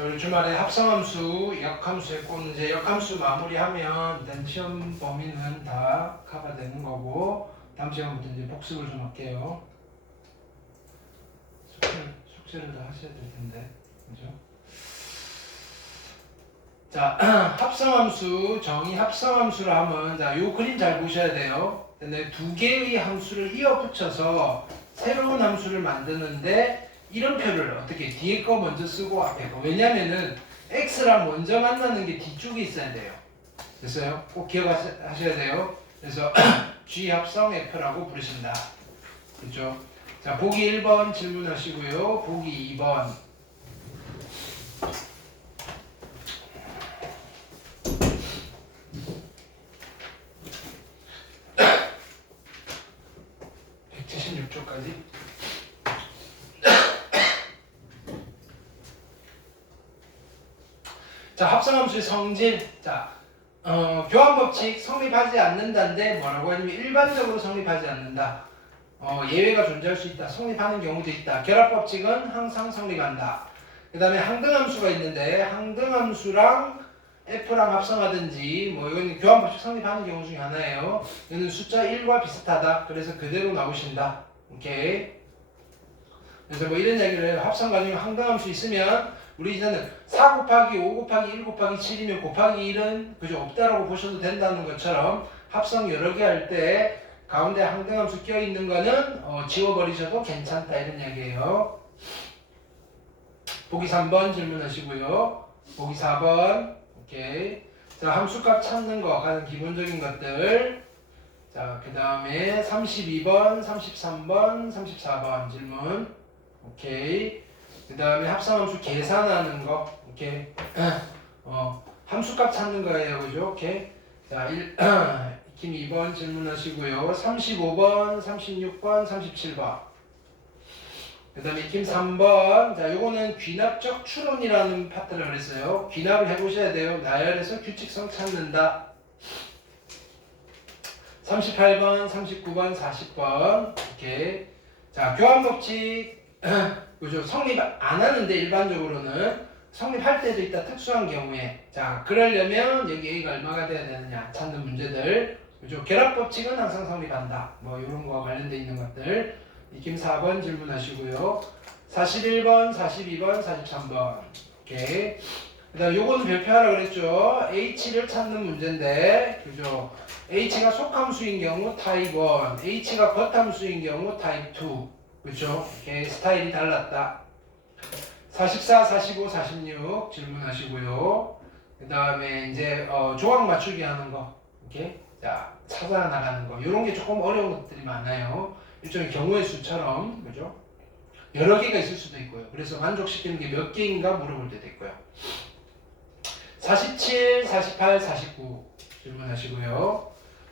우리 주말에 합성함수, 역함수 했고 이제 역함수 마무리하면 일단 시험 범위는 다 커버되는 거고 다음 시간부터 이제 복습을 좀 할게요. 숙제를 다 하셔야 될 텐데, 그죠? 자, 합성함수, 정의 합성함수를 하면 자, 요 그림 잘 보셔야 돼요. 근데 두 개의 함수를 이어 붙여서 새로운 함수를 만드는데 이름표를 어떻게 뒤에 거 먼저 쓰고 앞에 거. 왜냐면은 x랑 먼저 만나는 게 뒤쪽에 있어야 돼요. 됐어요? 꼭 기억하셔야 돼요. 그래서 G 합성 F라고 부르신다. 그렇죠? 자, 보기 1번 질문하시고요. 보기 2번. 까지. 자, 합성함수의 성질. 자, 교환법칙 성립하지 않는다인데 뭐라고 하냐면 일반적으로 성립하지 않는다. 예외가 존재할 수 있다. 성립하는 경우도 있다. 결합법칙은 항상 성립한다. 그 다음에 항등함수가 있는데 항등함수랑 F랑 합성하든지 뭐 이건 교환법칙 성립하는 경우 중에 하나예요. 이거는 숫자 1과 비슷하다. 그래서 그대로 나오신다. 오케이. 그래서 뭐 이런 얘기를 합성 과정에 항등함수 있으면 우리 이제는 4 곱하기 5 곱하기 1 곱하기 7이면 곱하기 1은 그저 없다라고 보셔도 된다는 것처럼 합성 여러 개 할 때 가운데 항등함수 껴있는 거는 지워버리셔도 괜찮다 이런 얘기예요. 보기 3번 질문하시고요. 보기 4번. 오케이. 자, 함수값 찾는 거 가장 기본적인 것들. 자, 그 다음에 32번, 33번, 34번 질문. 오케이. 그 다음에 합성함수 계산하는 거. 오케이. 함수값 찾는 거예요. 그죠? 오케이. 자, 익힘 2번 질문하시고요. 35번, 36번, 37번. 그 다음에 익힘 3번. 자, 요거는 귀납적 추론이라는 파트를 그랬어요. 귀납을 해보셔야 돼요. 나열해서 규칙성 찾는다. 38번, 39번, 40번. 오케이. 자, 교환법칙. 그죠? 성립 안 하는데 일반적으로는 성립할 때도 있다. 특수한 경우에. 자, 그러려면 여기 A가 얼마가 돼야 되느냐 찾는 문제들. 그죠? 결합법칙은 항상 성립한다. 뭐 이런 거와 관련돼 있는 것들. 익힘 4번 질문하시고요. 41번, 42번, 43번. 오케이. 그 다음 요거는 별표하라 그랬죠. H를 찾는 문제인데, 그죠? H가 속함수인 경우 타입 1, H가 겉함수인 경우 타입 2. 그렇죠? 오케이. 스타일이 달랐다. 44, 45, 46 질문하시고요. 그 다음에 이제 조각 맞추기 하는 거. 오케이. 자, 찾아 나가는 거. 이런 게 조금 어려운 것들이 많아요. 일종의 경우의 수처럼, 그죠? 여러 개가 있을 수도 있고요. 그래서 만족시키는 게 몇 개인가 물어볼 때도 있고요. 47, 48, 49 질문하시고요.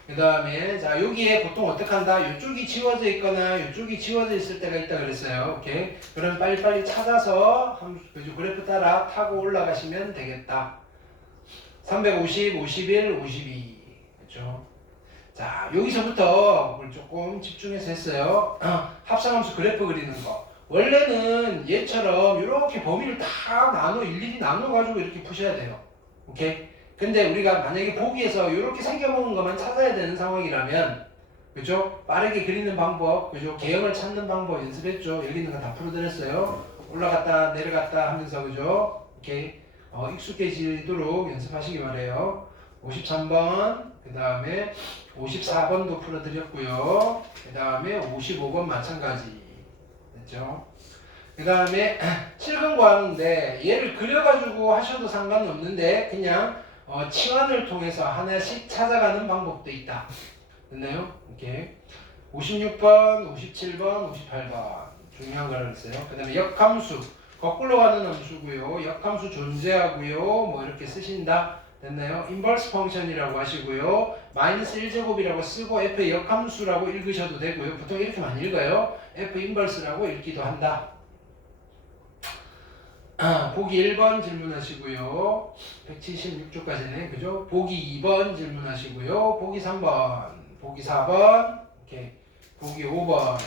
그 다음에 자 여기에 보통 어떻게 한다? 이쪽이 지워져 있거나 이쪽이 지워져 있을 때가 있다 그랬어요. 오케이. 그럼 빨리빨리 찾아서 그래프 따라 타고 올라가시면 되겠다. 350, 51, 52 그렇죠? 자 여기서부터 그걸 조금 집중해서 했어요. 합성함수 그래프 그리는 거. 원래는 얘처럼 이렇게 범위를 다 일일이 나눠가지고 이렇게 푸셔야 돼요. 오케이? 근데 우리가 만약에 보기에서 이렇게 새겨먹은 것만 찾아야 되는 상황이라면, 그죠? 빠르게 그리는 방법, 그죠? 개형을 찾는 방법 연습했죠? 여기 있는 거 다 풀어드렸어요. 올라갔다 내려갔다 하면서, 그죠? 오케이. 익숙해지도록 연습하시기 바래요. 53번, 그 다음에 54번도 풀어드렸고요. 그 다음에 55번 마찬가지. 됐죠? 그 다음에 7근 과학인데 얘를 그려가지고 하셔도 상관은 없는데 그냥 치환을 통해서 하나씩 찾아가는 방법도 있다. 됐나요? 오케이. 56번, 57번, 58번 중요한 거를 했어요. 그 다음에 역함수 거꾸로 가는 함수고요. 역함수 존재하고요. 뭐 이렇게 쓰신다. 됐나요? 인버스 펑션이라고 하시고요. 마이너스 1제곱이라고 쓰고 F의 역함수라고 읽으셔도 되고요. 보통 이렇게 많이 읽어요. F 인버스라고 읽기도 한다. 보기 1번 질문하시고요. 176쪽까지네. 그죠? 보기 2번 질문하시고요. 보기 3번, 보기 4번, 오케이. 보기 5번.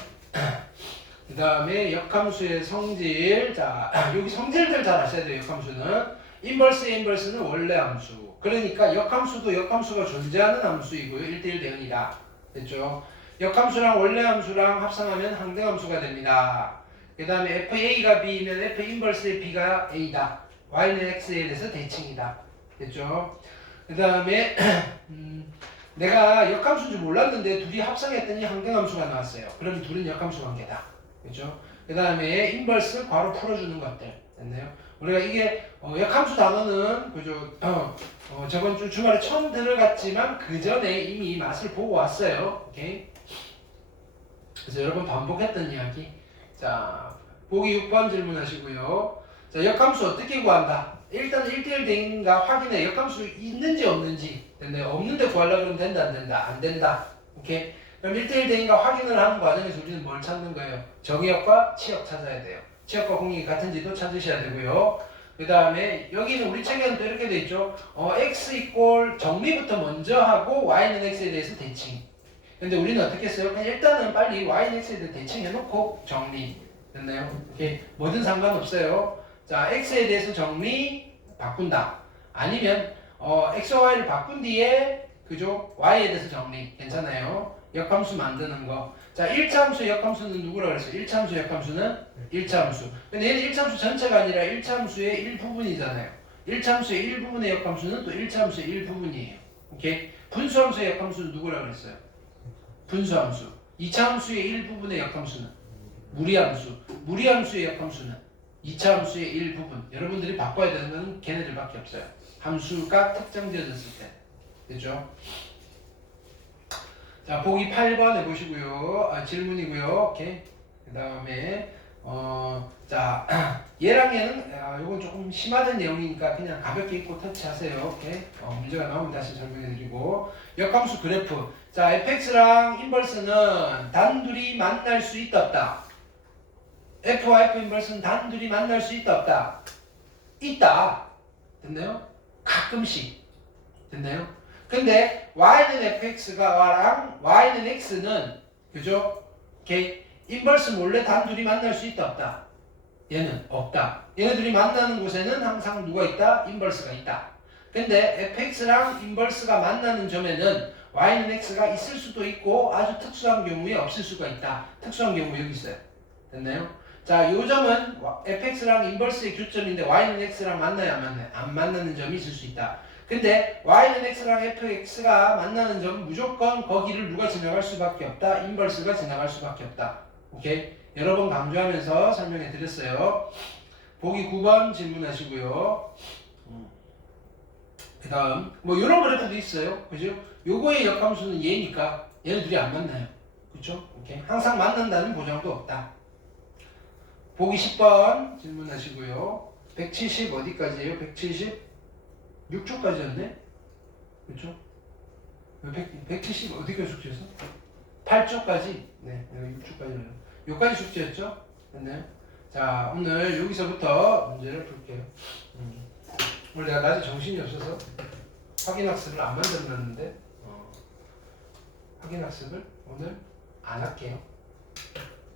그 다음에 역함수의 성질. 자, 여기 성질들 잘 아셔야 돼요. 역함수는 인버스는 원래 함수. 그러니까 역함수도 역함수가 존재하는 함수이고요. 1대1 대응이다. 됐죠? 역함수랑 원래 함수랑 합성하면 항등함수가 됩니다. 그 다음에 FA가 B면 F 인버스의 B가 A다. Y는 X에 대해서 대칭이다. 됐죠? 그 다음에 내가 역함수인 줄 몰랐는데 둘이 합성했더니 항등함수가 나왔어요. 그럼 둘은 역함수 관계다. 그렇죠? 그 다음에 인버스 괄호 풀어주는 것들. 됐나요? 우리가 이게 역함수 단어는 그죠? 저번 주 주말에 처음 들어갔지만 그 전에 이미 맛을 보고 왔어요. 오케이? 그래서 여러 번 반복했던 이야기. 자, 보기 6번 질문하시고요. 자, 역함수 어떻게 구한다? 일단 1대1 대응인가 확인해. 역함수 있는지 없는지. 됐나요? 없는데 구하려고 그러면 된다 안 된다? 안 된다. 오케이? 그럼 1대1 대응인가 확인을 하는 과정에서 우리는 뭘 찾는 거예요? 정의역과 치역 찾아야 돼요. 치역과 공역이 같은지도 찾으셔야 되고요. 그 다음에 여기는 우리 책에는 또 이렇게 돼 있죠. x 이꼴 정리부터 먼저 하고 y는 x에 대해서 대칭. 근데 우리는 어떻게 했어요? 그냥 일단은 빨리 y는 x에 대해서 대칭해놓고 정리. 됐나요? 이렇게 뭐든 상관없어요. 자, x에 대해서 정리 바꾼다. 아니면 x와 y를 바꾼 뒤에 그죠? y에 대해서 정리. 괜찮아요? 역함수 만드는 거. 자, 1차 함수의 역함수는 누구라고 그랬어요? 1차 함수의 역함수는 1차 함수. 근데 얘는 1차 함수 전체가 아니라 1차 함수의 일부분이잖아요. 1차 함수의 일부분의 역함수는 또 1차 함수의 일부분이에요. 오케이? 분수 함수의 역함수는 누구라고 그랬어요? 분수 함수. 2차 함수의 일부분의 역함수는 무리함수. 무리함수의 역함수는 2차 함수의 일부분. 여러분들이 바꿔야 되는 건 걔네들밖에 없어요. 함수가 특정지어졌을 때. 됐죠? 자, 보기 8번 해보시고요. 질문이고요. 오케이. 그 다음에 자, 얘랑 얘는 요건 조금 심화된 내용이니까 그냥 가볍게 읽고 터치하세요. 오케이. 문제가 나오면 다시 설명해드리고. 역함수 그래프. 자, fx랑 인버스는 단둘이 만날 수 있다 없다. f와 f 인버스는 단둘이 만날 수 있다 없다. 있다. 됐나요? 가끔씩. 됐나요? 근데 y는 fx가랑 y는 x는 그죠? 오케이. 인버스 몰래 단둘이 만날 수 있다 없다. 얘는 없다. 얘네들이 만나는 곳에는 항상 누가 있다? 인버스가 있다. 근데 fx랑 인버스가 만나는 점에는 y는 x가 있을 수도 있고 아주 특수한 경우에 없을 수가 있다. 특수한 경우 여기 있어요. 됐나요? 자, 요 점은 fx랑 인버스의 교점인데 y는 x랑 만나야 안 만나요? 안 만나는 점이 있을 수 있다. 근데 y는 x랑 fx가 만나는 점 무조건 거기를 누가 지나갈 수밖에 없다. 인버스가 지나갈 수밖에 없다. 오케이? 여러 번 강조하면서 설명해 드렸어요. 보기 9번 질문하시고요. 그 다음 뭐 이런 그래프도 있어요. 그죠? 요거의 역함수는 얘니까 얘네 둘이 안 만나요. 그쵸? 오케이? 항상 만난다는 보장도 없다. 보기 10번 질문하시고요. 170 어디까지예요? 176초까지였네? 그쵸? 170 어디까지 숙제였어? 8초까지? 네, 6초까지요. 여기까지 숙제였죠? 됐나요? 자, 오늘 여기서부터 문제를 풀게요. 오늘 내가 낮에 정신이 없어서 확인학습을 안 만들었는데 확인학습을 오늘 안 할게요.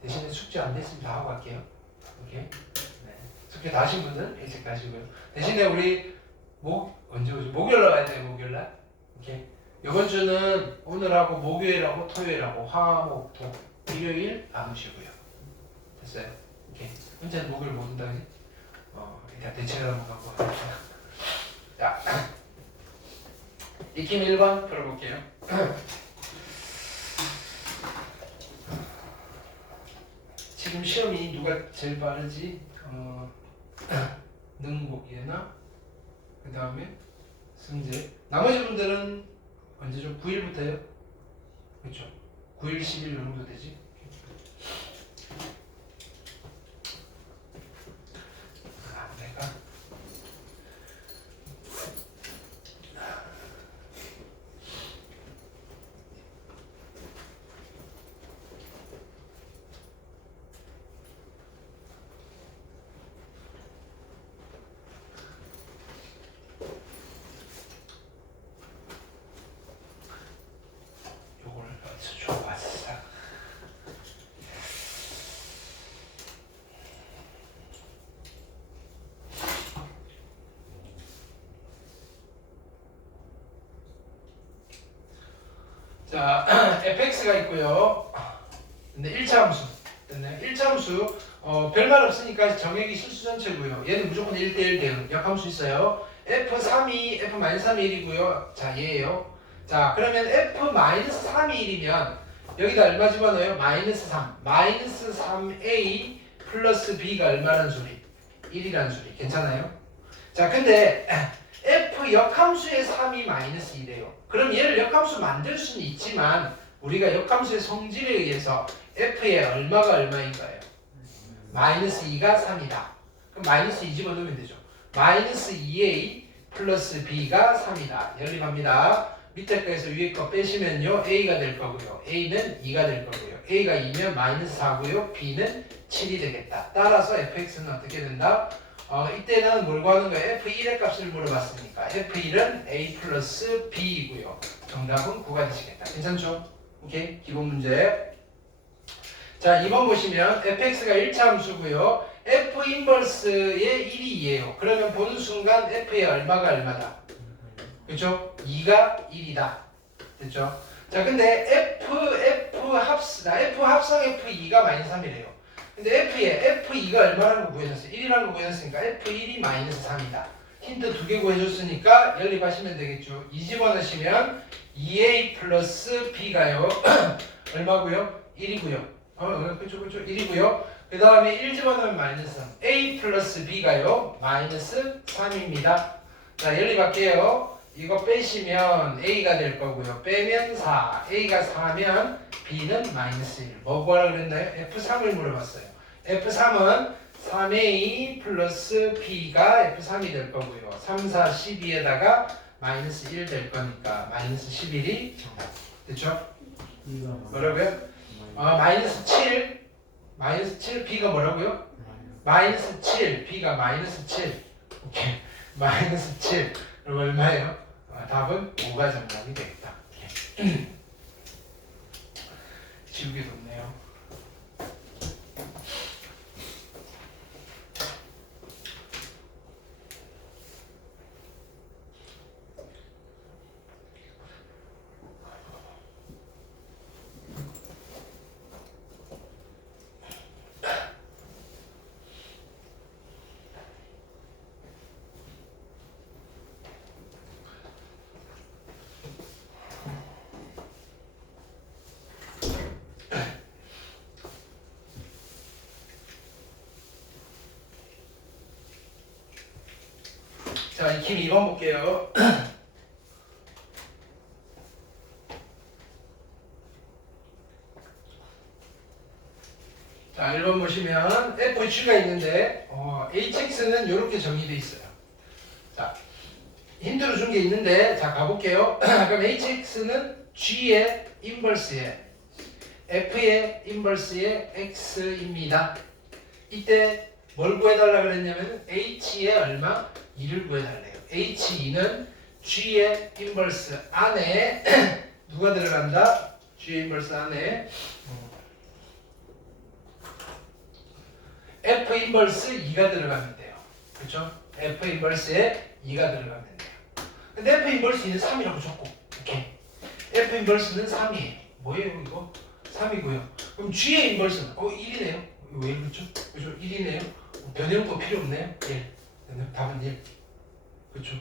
대신에 숙제 안 됐으면 다 하고 갈게요. 오케이? 네. 숙제 다 하신 분들 일찍 가시고요. 대신에 우리 언제 오죠? 목요일날 가야 돼요. 목요일날. 오케이. 이번 주는 오늘하고 목요일하고 토요일하고 화목 토 일요일 안 오시고요. 됐어요? 오케이. 혼자는 목요일 못 온다 그지? 일단 대책을 한번 갖고 와봅시다. 자, 익힘 1번 풀어볼게요. 지금 시험이 누가 제일 빠르지? 능곡이나 그 다음에 승재. 나머지 분들은 언제죠? 9일부터요? 그렇죠. 9일, 10일 정도 되지? 내가 요걸 어디서 줘봤어? 자, fx가 있고요. 근데 1차 함수. 됐나요? 1차 함수 별말 없으니까 정액이 실수 전체고요. 얘는 무조건 1대1 대응. 역함수 있어요. f3이 f-3이 1이고요. 자, 얘예요. 자, 그러면 f-3이 1이면 여기다 얼마 집어넣어요? -3. -3a 플러스 b가 얼마란 소리? 1이란 소리. 괜찮아요? 자, 근데 f 역함수의 3이 -2래요. 그럼 얘를 역함수 만들 수는 있지만 우리가 역함수의 성질에 의해서 f의 얼마가 얼마인가요? -2가 3이다. 그럼 -2 집어넣으면 되죠. -2a 플러스 b가 3이다. 연립합니다. 밑에 거에서 위에 거 빼시면요. a가 될 거고요. a는 2가 될 거고요. a가 2면 -4고요. b는 7이 되겠다. 따라서 fx는 어떻게 된다? 이때는 뭘 구하는 거예요? f1의 값을 물어봤으니까 f1은 a 플러스 b이고요. 정답은 9가 되시겠다. 괜찮죠? 오케이. 기본 문제. 자, 2번 보시면 fx가 1차 함수고요. f 인버스의 1이 2예요. 그러면 보는 순간 f의 얼마가 얼마다? 그렇죠? 2가 1이다. 됐죠? 자, 근데 f 합성 f2가 -3이래요. 근데 f2가 얼마라는 거 구해줬어요? 1이라는 거 구해줬으니까 f1이 -3이다. 힌트 2개 구해줬으니까 연립하시면 되겠죠. 2 집어넣으시면 2a 플러스 b가요. 얼마고요? 1이고요. 그쵸 1이고요. 그 다음에 1 집어넣으면 -3. a 플러스 b가요. -3입니다. 자, 연립할게요. 이거 빼시면 a가 될 거고요. 빼면 4. a가 4면 b는 -1. 뭐 구하라고 그랬나요? f3을 물어봤어요. f3은 3a 플러스 b가 f3이 될 거고요. 3, 4, 12에다가 -1 될 거니까 -11이 정답. 됐죠? 뭐라고요? -7. -7 b가 뭐라고요? -7 b가 -7. 오케이. -7. 그럼 얼마예요? 답은 5가 정답이 되겠다. 지우개도 없네요. 자, 익힘 2번 볼게요. 자, 1번 보시면 FH가 있는데 HX는 이렇게 정의되어 있어요. 자, 힌트로 준 게 있는데 자, 가볼게요. 그럼 HX는 G의 인버스에 F의 인버스의 X입니다. 이때 뭘 구해달라 그랬냐면 H의 얼마? 2를 구해달래요. H2는 G의 인버스 안에 누가 들어간다? G의 인버스 안에 F 인버스 2가 들어가면 돼요. 그렇죠? F 인버스에 2가 들어가면 돼요. 근데 F 인버스 2는 3이라고 줬고, 오케이. F 인버스는 3이에요. 뭐예요 이거? 3이고요. 그럼 G의 인버스는 1이네요. 왜 그렇죠? 그죠? 1이네요. 변형 거 필요 없네요. 1. 답은 1. 그렇죠?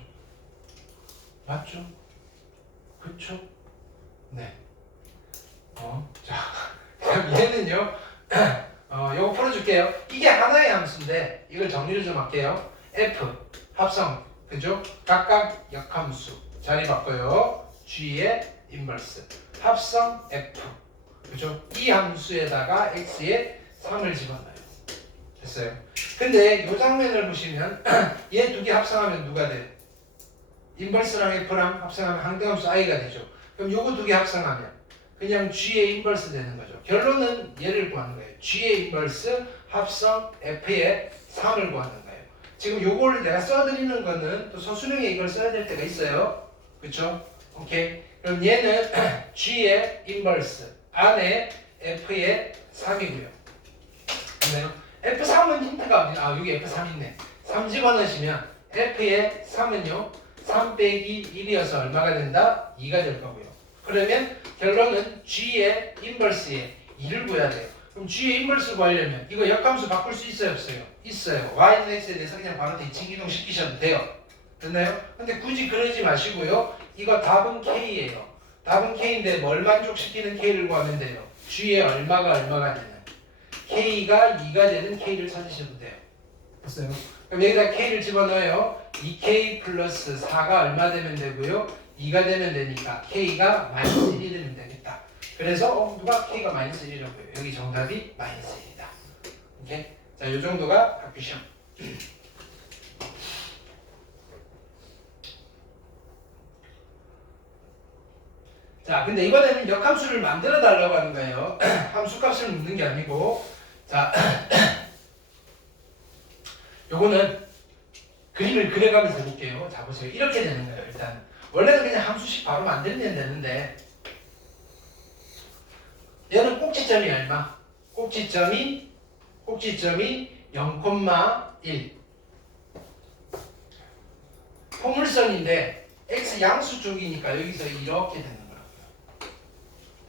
맞죠? 그렇죠? 네. 자, 그럼 얘는요. 요거 풀어줄게요. 이게 하나의 함수인데 이걸 정리를 좀 할게요. F 합성, 그죠? 각각 역함수 자리 바꿔요. G의 인버스 합성 F, 그죠? 이 함수에다가 X에 3을 집어넣어요. 됐어요. 근데 이 장면을 보시면 얘 두 개 합성하면 누가 돼? 인버스랑 F랑 합성하면 항등함수 I가 되죠. 그럼 요거 두 개 합성하면 그냥 G의 인버스 되는 거죠. 결론은 얘를 구하는 거예요. G의 인버스 합성 F의 3을 구하는 거예요. 지금 요걸 내가 써드리는 거는 또 서술형에 이걸 써야 될 때가 있어요. 그쵸? 오케이. 그럼 얘는 G의 인버스 안에 F의 3이고요. 맞나요? F3은 힌트가 없네. 여기 F3 있네. 3 집어넣으시면 F의 3은요 3 빼기 1이어서 얼마가 된다? 2가 될 거고요. 그러면 결론은 g의 인버스에 2를 구해야 돼요. 그럼 g의 인버스 구하려면 이거 역함수 바꿀 수 있어요 없어요? 있어요. y는 x에 대해서 그냥 바로 대칭 이동 시키셔도 돼요. 됐나요? 근데 굳이 그러지 마시고요. 이거 답은 k예요. 답은 k인데 뭘 만족시키는 k를 구하면 돼요. g의 얼마가 되는 k가 2가 되는 k를 찾으셔도 돼요. 됐어요? 그럼 여기다 k를 집어넣어요. 2k 플러스 4가 얼마 되면 되고요. 2가 되면 되니까 k가 마이너스 1이 되면 되겠다. 그래서 누가 k가 마이너스 1이라고요. 여기 정답이 마이너스 1이다. 오케이? 자, 요 정도가 학교 시험. 자, 근데 이번에는 역함수를 만들어 달라고 하는 거예요. 함수값을 묻는 게 아니고, 자, 요거는 그림을 그려가면서 해볼게요. 자, 보세요. 이렇게 되는 거예요. 일단 원래는 그냥 함수식 바로 만들면 되는데, 얘는 꼭지점이 얼마? 꼭지점이 0,1. 포물선인데 x 양수 쪽이니까 여기서 이렇게 되는 거예요.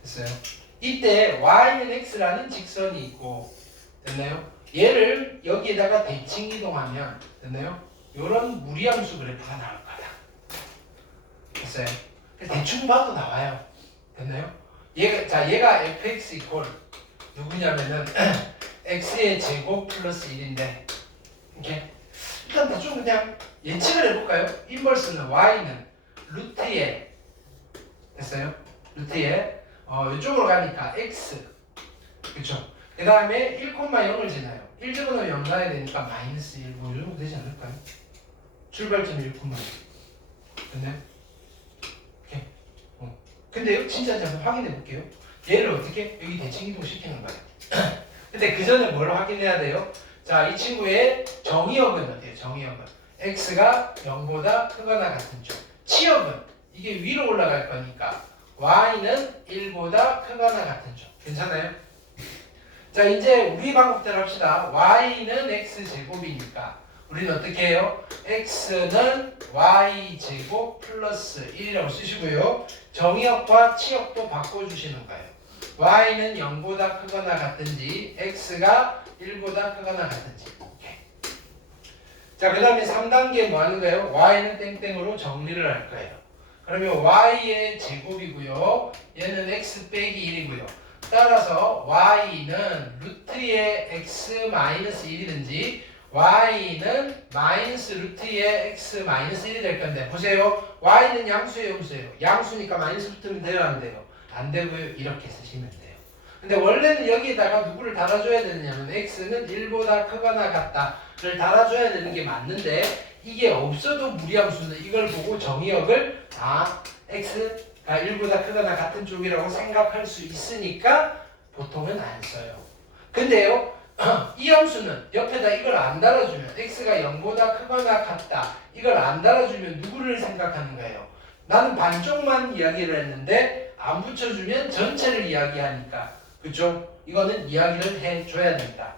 됐어요? 이때 y는 x라는 직선이 있고, 됐나요? 얘를 여기에다가 대칭 이동하면, 됐나요? 요런 무리함수 그래프가 나올 거다. 됐어요? 대충 봐도 나와요. 됐나요? 얘가 fx 이퀄 누구냐면은 x의 제곱 플러스 1인데, 이렇게 일단 대충 그냥 예측을 해볼까요? 인버스는 y는 루트에, 됐어요? 루트에 이쪽으로 가니까 x, 그쵸? 그 다음에 1,0을 지나요. 1 집어넣으면 0 나야 되니까 마이너스 1, 뭐 이런 거 되지 않을까요? 출발점 1,0. 됐나요? 오케이. 근데요, 진짜인지 한번 확인해 볼게요. 얘를 어떻게? 여기 대칭 이동 시키는 거예요. 근데 그 전에 뭘 확인해야 돼요? 자, 이 친구의 정의역은 어때요? 정의역은 x가 0보다 크거나 같은 쪽. 치역은 이게 위로 올라갈 거니까 y는 1보다 크거나 같은 쪽. 괜찮아요? 자, 이제 우리 방법대로 합시다. y는 x제곱이니까 우리는 어떻게 해요? x는 y제곱 플러스 1이라고 쓰시고요. 정의역과 치역도 바꿔주시는 거예요. y는 0보다 크거나 같든지 x가 1보다 크거나 같든지. 오케이. 자, 그 다음에 3단계 뭐 하는 거예요? y는 땡땡으로 정리를 할 거예요. 그러면 y의 제곱이고요. 얘는 x 빼기 1이고요. 따라서 y는 루트의 x 마이너스 1이든지 y는 마이너스 루트의 x 마이너스 1이 될 건데, 보세요. y는 양수예요, 음수예요? 양수니까 마이너스 붙으면 돼요, 안 돼요? 안 되고요. 이렇게 쓰시면 돼요. 근데 원래는 여기에다가 누구를 달아줘야 되느냐면 x는 1보다 크거나 같다를 달아줘야 되는 게 맞는데, 이게 없어도 무리함수는 이걸 보고 정의역을 x가 1보다 크거나 같은 쪽이라고 생각할 수 있으니까 보통은 안 써요. 근데요, 이 함수는 옆에다 이걸 안 달아주면, x가 0보다 크거나 같다, 이걸 안 달아주면 누구를 생각하는 거예요? 나는 반쪽만 이야기를 했는데 안 붙여주면 전체를 이야기하니까, 그쵸? 이거는 이야기를 해줘야 된다.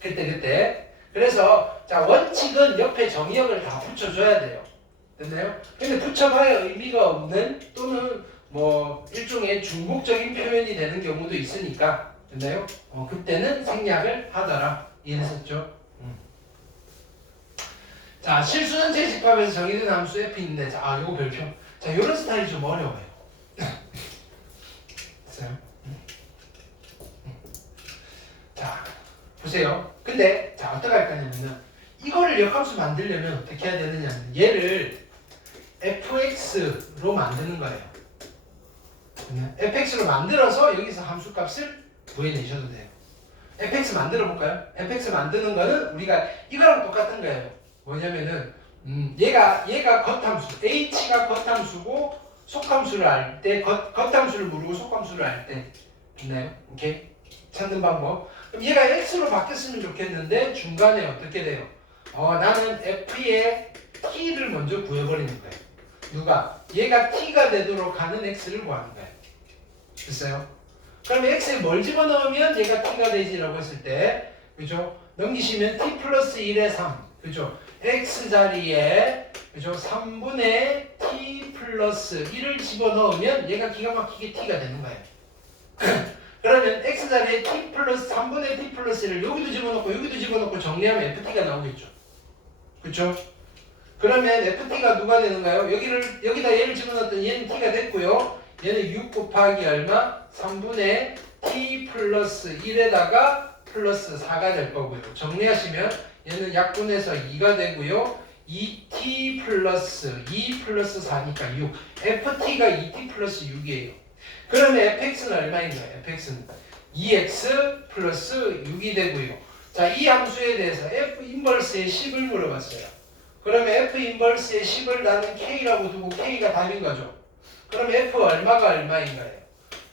그때. 그래서 자, 원칙은 옆에 정의역을 다 붙여줘야 돼요. 됐나요? 근데 붙여봐야 의미가 없는, 또는 뭐 일종의 중복적인 표현이 되는 경우도 있으니까, 됐나요? 그때는 생략을 하더라. 이해했었죠? 자, 실수전체 집합에서 정의된 함수 f 있는데, 자, 요거 별표. 자, 요런 스타일이 좀 어려워요. 됐어요? 자, 보세요. 근데 자, 어떻게 할 거냐면은 이거를 역함수 만들려면 어떻게 해야 되느냐면 얘를 fx로 만드는 거예요. fx로 만들어서 여기서 함수값을 구해내셔도 돼요. fx 만들어 볼까요? fx 만드는 거는 우리가 이거랑 똑같은 거예요. 뭐냐면은 얘가 겉함수, h가 겉함수고 속함수를 알 때, 겉함수를 모르고 속함수를 알 때, 있나요? 오케이? 찾는 방법. 그럼 얘가 x로 바뀌었으면 좋겠는데 중간에 어떻게 돼요? 나는 f의 t를 먼저 구해버리는 거예요. 누가? 얘가 t가 되도록 하는 x를 구하는 거예요. 됐어요? 그러면 x에 뭘 집어넣으면 얘가 t가 되지라고 했을 때, 그죠? 넘기시면 t 플러스 1의 3, 그죠? x 자리에 그죠? 3분의 t 플러스 1을 집어넣으면 얘가 기가 막히게 t가 되는 거예요. 그러면 x자리에 t 플러스 3분의 t 플러스 1을 여기도 집어넣고 여기도 집어넣고 정리하면 ft가 나오겠죠. 그쵸? 그러면 ft가 누가 되는가요? 여기다 얘를 집어넣었더니 얘는 t가 됐고요. 얘는 6 곱하기 얼마? 3분의 t 플러스 1에다가 플러스 4가 될 거고요. 정리하시면 얘는 약분해서 2가 되고요. 2t 플러스 2 플러스 4니까 6. ft가 2t 플러스 6이에요. 그러면 fx는 얼마인가요? fx는 2x 플러스 6이 되고요. 자, 이 함수에 대해서 f 인버스의 10을 물어봤어요. 그러면 f 인버스의 10을 나는 k라고 두고 k가 답인 거죠. 그럼 f 얼마가 얼마인가요?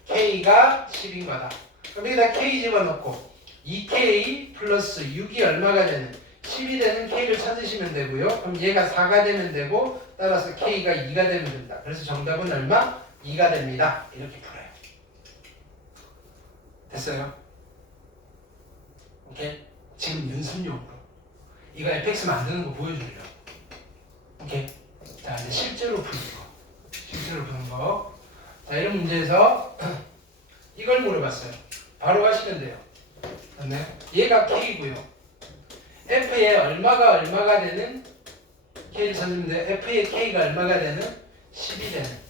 k가 10인 거다. 그럼 여기다 k 집어넣고 2k 플러스 6이 얼마가 되는 10이 되는 k를 찾으시면 되고요. 그럼 얘가 4가 되면 되고 따라서 k가 2가 되면 된다. 그래서 정답은 얼마? 2가 됩니다. 이렇게 풀어요. 됐어요? 오케이? 지금 연습용으로 이거 fx 만드는 거 보여주려고. 오케이? 자, 이제 실제로 푸는 거. 실제로 푸는 거. 자, 이런 문제에서 이걸 물어봤어요. 바로 하시면 돼요. 맞네? 얘가 k고요. f에 얼마가 되는 k를 찾으면 돼요. f의 k가 얼마가 되는 10이 되는.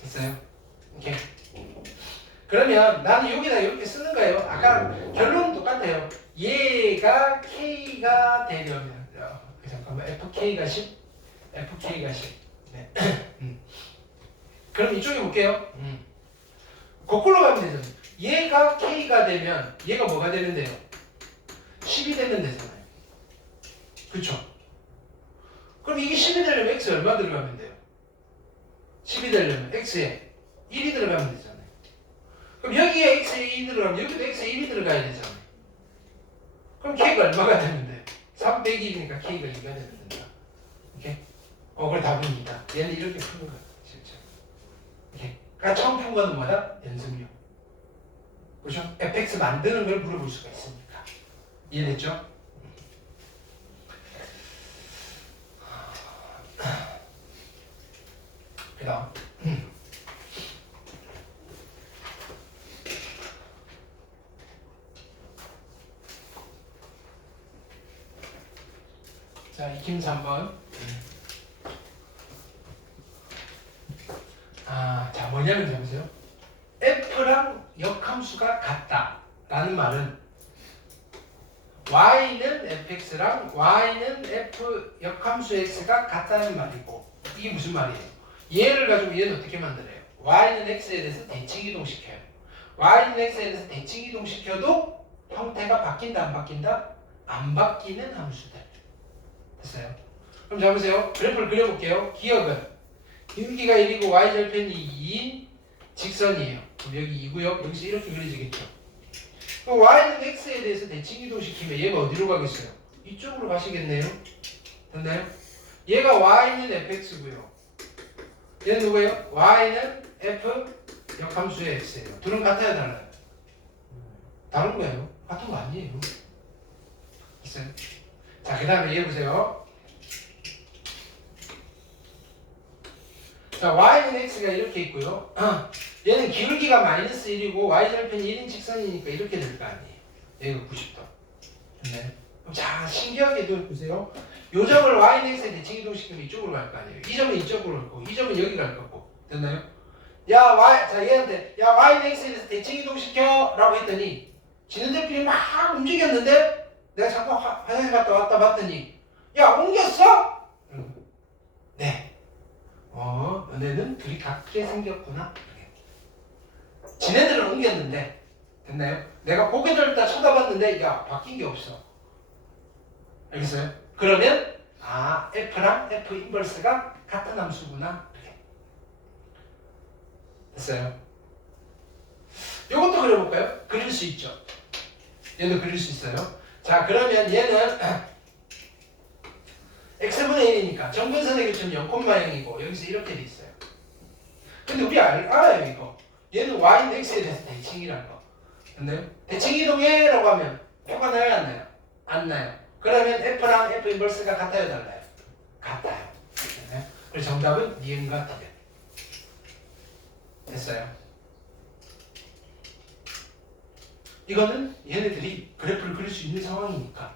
됐어요? 오케이. 그러면 나는 여기다 이렇게 쓰는 거예요. 아까 결론은 똑같아요. 얘가 k가 되려면 잠깐만 fk가 10, fk가 10. 네. 그럼 이쪽에 볼게요. 거꾸로 가면 되죠. 얘가 k가 되면 얘가 뭐가 되면 돼요? 10이 되면 되잖아요. 그쵸? 그럼 이게 10이 되려면 x 얼마 들어가면 돼요? 10이 되려면 x에 1이 들어가면 되잖아요. 그럼 여기에 x에 2 들어가면 여기도 x에 1이 들어가야 되잖아요. 그럼 k가 얼마가 되면 돼요? 3 빼기 1이니까 k가 2가 되면 된다. 오케이? 그걸 답입니다. 얘는 이렇게 푸는 거야. 실제. 오케이? 그러니까 처음 푼 거는 뭐다? 연습용. 그렇죠? fx 만드는 걸 물어볼 수가 있으니까. 이해됐죠? 그 다음 자, 익힘 3번. 자, 뭐냐면 보세요. f랑 역함수가 같다 라는 말은 y는 fx랑 y는 f 역함수 x가 같다는 말이고, 이게 무슨 말이에요? 얘를 가지고 얘는 어떻게 만들어요? y는 x에 대해서 대칭 이동시켜요. y는 x에 대해서 대칭 이동시켜도 형태가 바뀐다 안 바뀐다? 안 바뀌는 함수들. 됐어요? 그럼 자 보세요. 그래프를 그려볼게요. 기억은 기울기가 1이고 y절편이 2인 직선이에요. 그럼 여기 2고요. 여기서 이렇게 그려지겠죠. 그럼 y는 x에 대해서 대칭 이동시키면 얘가 어디로 가겠어요? 이쪽으로 가시겠네요. 됐나요? 얘가 y는 fx고요. 얘는 누구예요? y는 f 역함수의 x예요. 둘은 같아요, 달라요? 다른 거예요. 같은 거 아니에요. 됐어요? 자, 그 다음에 얘 보세요. 자, y는 x가 이렇게 있고요. 얘는 기울기가 마이너스 1이고 y절편이 1인 직선이니까 이렇게 될 거 아니에요. 얘가 90도. 네. 자, 신기하게도 보세요. 요 점을 y는 x에 대칭 이동시키면 이쪽으로 갈 거 아니에요. 이 점은 이쪽으로 갈 거고 이 점은 여기 갈 거고. 됐나요? 자, 얘한테 y는 x에 대해서 대칭 이동시켜 라고 했더니 지는들끼리 막 움직였는데 내가 잠깐 화장실 갔다 왔다 봤더니 야, 옮겼어? 네. 너네는 둘이 같게 생겼구나. 지네들은 옮겼는데, 됐나요? 내가 고개 들다 쳐다봤는데, 야, 바뀐 게 없어. 알겠어요? 그러면, F랑 F 인버스가 같은 함수구나. 이렇게. 됐어요? 요것도 그려볼까요? 그릴 수 있죠. 얘도 그릴 수 있어요. 자, 그러면 얘는 x분의 1이니까 정근선의 교점이 0,0이고 여기서 이렇게 돼 있어요. 근데 우리 알아요, 이거. 얘는 y는 x에 대해서 대칭이라는 거. 근데요? 대칭 이동해 라고 하면 표가 나요, 안 나요? 안 나요. 그러면 f랑 f 인버스가 같아요, 달라요? 같아요. 네? 그래서 정답은 니은과 디귿. 됐어요. 이거는 얘네들이 그래프를 그릴 수 있는 상황이니까.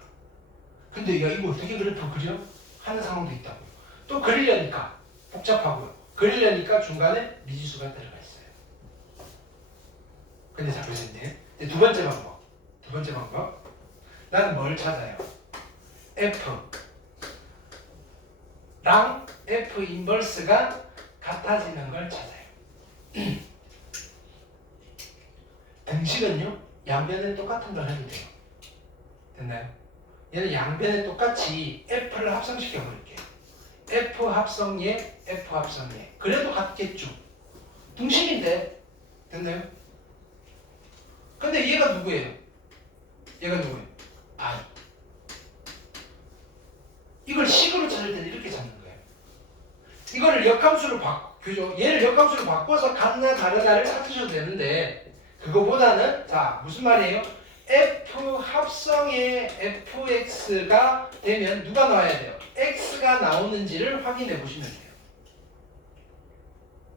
근데 야 이거 어떻게 그래프 그려? 하는 상황도 있다고. 또 그리려니까 복잡하고요. 그리려니까 중간에 미지수가 들어가 있어요. 근데 자 보시는데 두 번째 방법. 두 번째 방법. 나는 뭘 찾아요? F랑 F 인버스가 같아지는 걸 찾아요. 등식은요 양변에 똑같은 걸 해도 돼요. 됐나요? 얘는 양변에 똑같이 F를 합성시켜 버릴게요. F 합성예, F 합성예. 그래도 같겠죠. 등식인데 됐나요? 근데 얘가 누구예요? 얘가 누구예요? I. 이걸 식으로 찾을 때는 이렇게 찾는 거예요. 이거를 역함수로 바꾸죠. 얘를 역함수로 바꿔서 같나 다르다를 찾으셔도 되는데 그거보다는 자 무슨 말이에요? F 합성의 fx가 되면 누가 나와야 돼요? x가 나오는지를 확인해 보시면 돼요.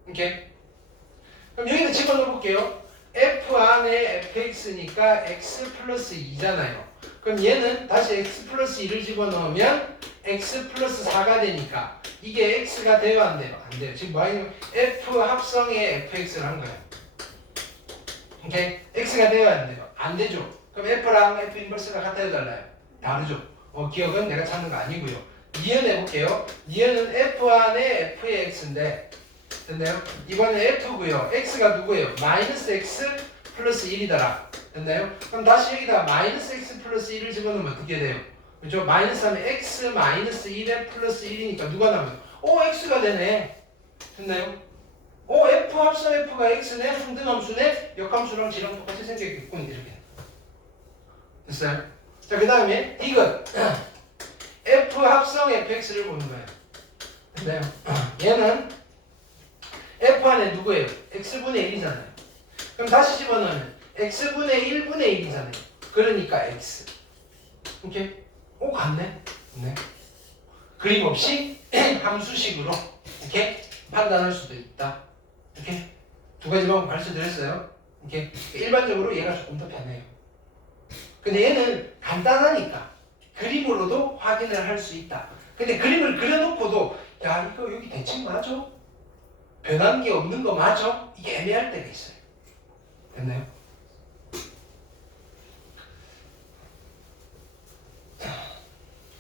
오케이? 그럼 여기다 집어넣어 볼게요. f 안에 fx니까 x 플러스 2잖아요. 그럼 얘는 다시 x 플러스 2를 집어넣으면 x 플러스 4가 되니까 이게 x가 돼요 안 돼요? 안 돼요. 지금 뭐하냐면 f 합성의 fx를 한 거예요. 오케이? x가 돼요 안 돼요? 안 되죠. 그럼 F랑 F 인버스가 같아요 달라요? 다르죠. 기억은 내가 찾는 거 아니고요. 니은 해볼게요. 니은은 F 안에 F의 X인데 됐나요? 이번에 F고요. X가 누구예요? 마이너스 X 플러스 1이더라. 됐나요? 그럼 다시 여기다 마이너스 X 플러스 1을 집어넣으면 어떻게 돼요? 그렇죠? 마이너스 하면 X 마이너스 1에 플러스 1이니까 누가 나오면 X가 되네. 됐나요? F 합성 F가 X네. 항등함수네. 역함수랑 지랑 똑같이 생겼겠군. 이렇게. 됐어요? 자, 그 다음에 디귿. F 합성 fx를 보는 거예요. 됐나요? 얘는 F 안에 누구예요? x분의 1이잖아요. 그럼 다시 집어넣으면 x분의 1분의 1이잖아요. 그러니까 x. 오케이? 같네? 네. 그림 없이 함수식으로 이렇게 판단할 수도 있다. 이렇게 두 가지 방법 가르쳐드렸어요. 이렇게 일반적으로 얘가 조금 더 편해요. 근데 얘는 간단하니까 그림으로도 확인을 할 수 있다. 근데 그림을 그려놓고도 야 이거 여기 대칭 맞아? 변한 게 없는 거 맞아? 이게 애매할 때가 있어요. 됐나요?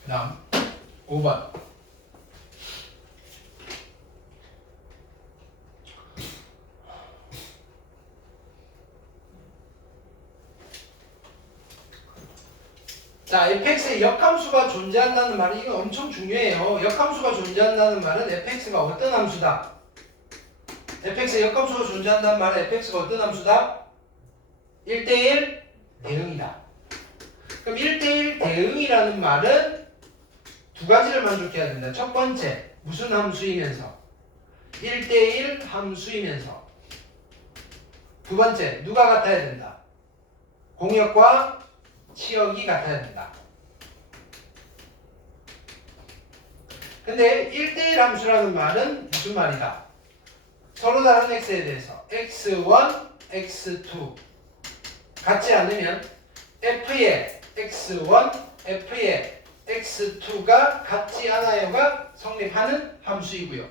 그 다음 5번 자, fx에 역함수가 존재한다는 말이 이건 엄청 중요해요. 역함수가 존재한다는 말은 fx가 어떤 함수다? fx에 역함수가 존재한다는 말은 fx가 어떤 함수다? 1대1 대응이다. 그럼 1대1 대응이라는 말은 두 가지를 만족해야 된다. 첫 번째, 무슨 함수이면서? 1대1 함수이면서. 두 번째, 누가 같아야 된다? 공역과 치역이 같아야 된다. 근데 1대1 함수라는 말은 무슨 말이다? 서로 다른 x에 대해서 x1, x2 같지 않으면 f의 x1, f의 x2가 같지 않아요가 성립하는 함수이고요.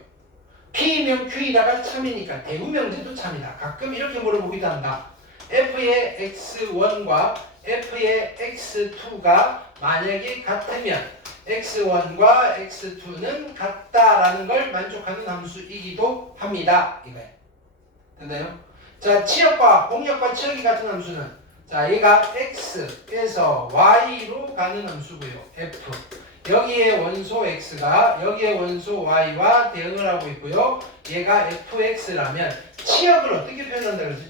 p면 q이다가 참이니까 대우명제도 참이다. 가끔 이렇게 물어보기도 한다. f의 x1과 f의 x2가 만약에 같으면 x1과 x2는 같다라는 걸 만족하는 함수이기도 합니다. 이거예요. 됐나요? 자, 치역과 공역과 치역이 같은 함수는 자, 얘가 x에서 y로 가는 함수고요. f. 여기에 원소 x가 여기에 원소 y와 대응을 하고 있고요. 얘가 fx라면 치역을 어떻게 표현한다 그랬죠?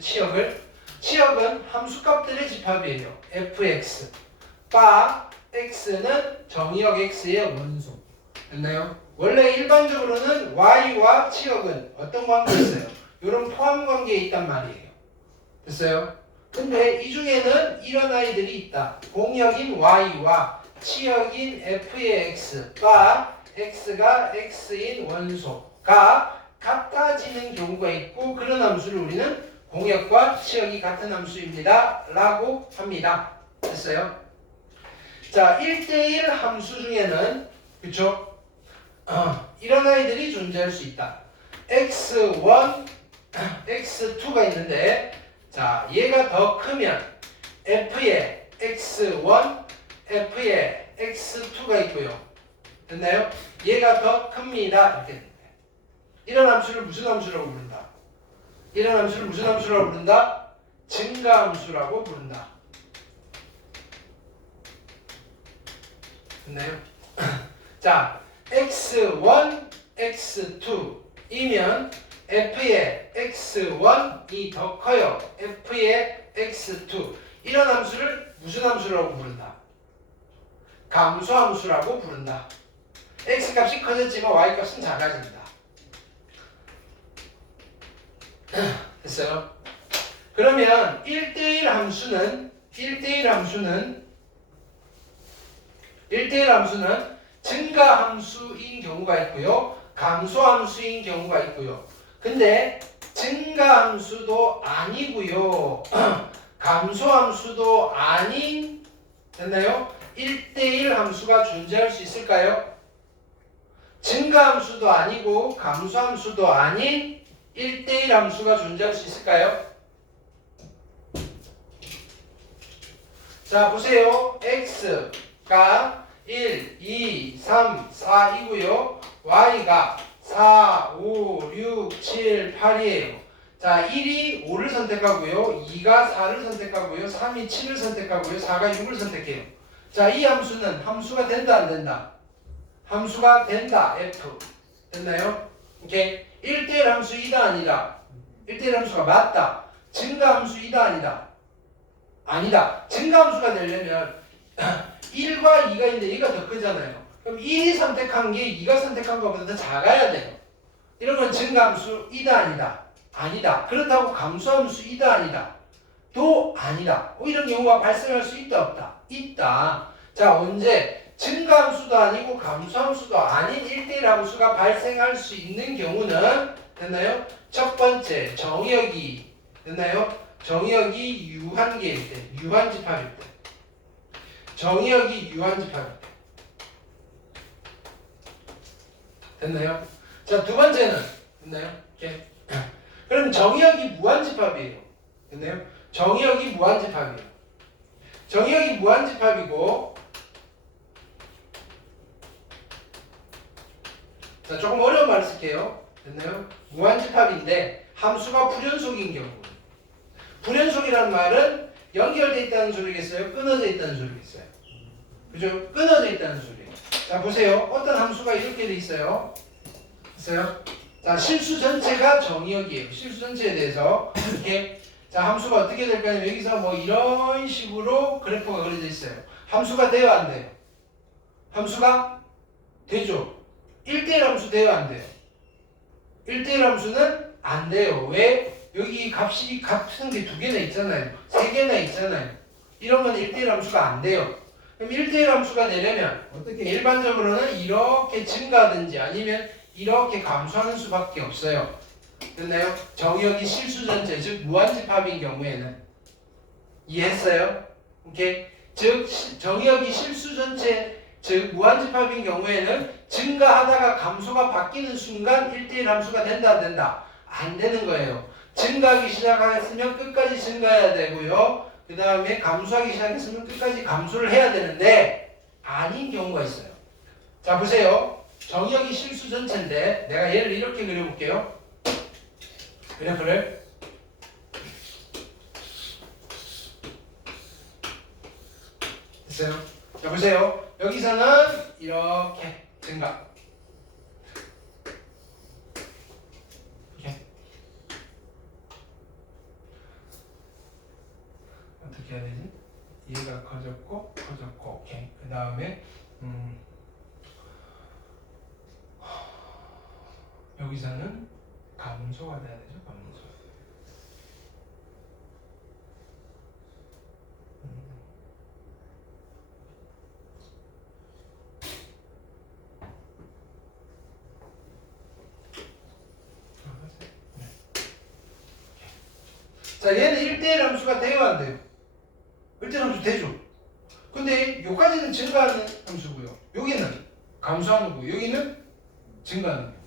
치역은 함수값들의 집합이에요. fx. 바 x는 정의역 x의 원소. 됐나요? 원래 일반적으로는 y와 치역은 어떤 관계에 있어요? 이런 포함 관계에 있단 말이에요. 됐어요? 근데 이 중에는 이런 아이들이 있다. 공역인 y와 치역인 f의 x가 x가 x인 원소가 같아지는 경우가 있고 그런 함수를 우리는 공역과 치역이 같은 함수입니다 라고 합니다. 됐어요? 자, 1대1 함수 중에는 그쵸? 이런 아이들이 존재할 수 있다. x1, x2가 있는데 자, 얘가 더 크면 f의 x1, f의 x2가 있고요. 됐나요? 얘가 더 큽니다. 이렇게 됩니다. 이런 함수를 무슨 함수라고 부른다? 이런 함수를 무슨 함수라고 부른다? 증가함수라고 부른다. 됐나요? 자, x1, x2이면 f의 x1이 더 커요. f의 x2. 이런 함수를 무슨 함수라고 부른다? 감소함수라고 부른다. x값이 커졌지만 y값은 작아진다. 됐어요? 그러면 1대1 함수는 1대1 함수는 증가함수인 경우가 있고요. 감소함수인 경우가 있고요. 근데 증가함수도 아니고요. 감소함수도 아닌 됐나요? 1대1 함수가 존재할 수 있을까요? 증가함수도 아니고 감소함수도 아닌 1대1 함수가 존재할 수 있을까요? 자, 보세요. x가 1, 2, 3, 4이고요. y가 4, 5, 6, 7, 8이에요. 자, 1이 5를 선택하고요. 2가 4를 선택하고요. 3이 7을 선택하고요. 4가 6을 선택해요. 자, 이 함수는 함수가 된다, 안 된다? 함수가 된다, f. 됐나요? 오케이. 1대1 함수 이다, 아니다? 1대1 함수가 맞다. 증가함수 이다, 아니다? 아니다. 증가함수가 되려면 1과 2가 있는데 얘가 더 크잖아요. 그럼 1이 선택한 게 2가 선택한 것보다 더 작아야 돼요. 이런 건 증가함수 이다, 아니다? 아니다. 그렇다고 감소함수 이다, 아니다? 또 아니다. 이런 경우가 발생할 수 있다, 없다? 있다. 자, 언제? 증가함수도 아니고 감소함수도 아닌 1대1 함수가 발생할 수 있는 경우는 됐나요? 첫 번째, 정역이 됐나요? 정역이 유한계일 때, 유한집합일 때. 정역이 유한집합일 때. 됐나요? 자, 두 번째는 됐나요? 이렇게. 그럼 정역이 무한집합이에요. 됐나요? 정역이 무한집합이에요. 정역이 무한집합이고 자, 조금 어려운 말을 쓸게요. 됐나요? 무한집합인데 함수가 불연속인 경우. 불연속이라는 말은 연결되어 있다는 소리겠어요? 끊어져 있다는 소리겠어요? 그죠? 끊어져 있다는 소리예요. 자, 보세요. 어떤 함수가 이렇게 돼 있어요. 있어요? 자, 실수 전체가 정의역이에요. 실수 전체에 대해서 이렇게 자, 함수가 어떻게 될까요? 여기서 뭐 이런 식으로 그래프가 그려져 있어요. 함수가 돼요, 안 돼요? 함수가 되죠. 1대1 함수 돼요, 안 돼요? 1대1 함수는 안 돼요. 왜? 여기 값이 같은 게 두 개나 있잖아요. 세 개나 있잖아요. 이런 건 1대1 함수가 안 돼요. 그럼 1대1 함수가 되려면 어떻게 일반적으로는 이렇게 증가하든지 아니면 이렇게 감소하는 수밖에 없어요. 됐나요? 정역이 실수 전체, 즉 무한집합인 경우에는 이해했어요? 오케이? 즉 정역이 실수 전체, 즉 무한집합인 경우에는 증가하다가 감소가 바뀌는 순간 1대1 함수가 된다, 안 된다? 안 되는 거예요. 증가하기 시작했으면 끝까지 증가해야 되고요. 그 다음에 감소하기 시작했으면 끝까지 감소를 해야 되는데 아닌 경우가 있어요. 자, 보세요. 정역이 실수 전체인데 내가 얘를 이렇게 그려볼게요. 그래프를 됐어요? 자, 보세요. 여기서는 이렇게 증가. 이렇게. 어떻게 해야 되지? 얘가 커졌고, 오케이. 그 다음에 여기서는 감소가 돼야 되죠. 감소. 자, 얘는 1대1 함수가 돼요, 안 돼요? 1대1 함수 되죠? 근데 여기까지는 증가하는 함수고요. 여기는 감소하는 거고, 여기는 증가하는 거예요.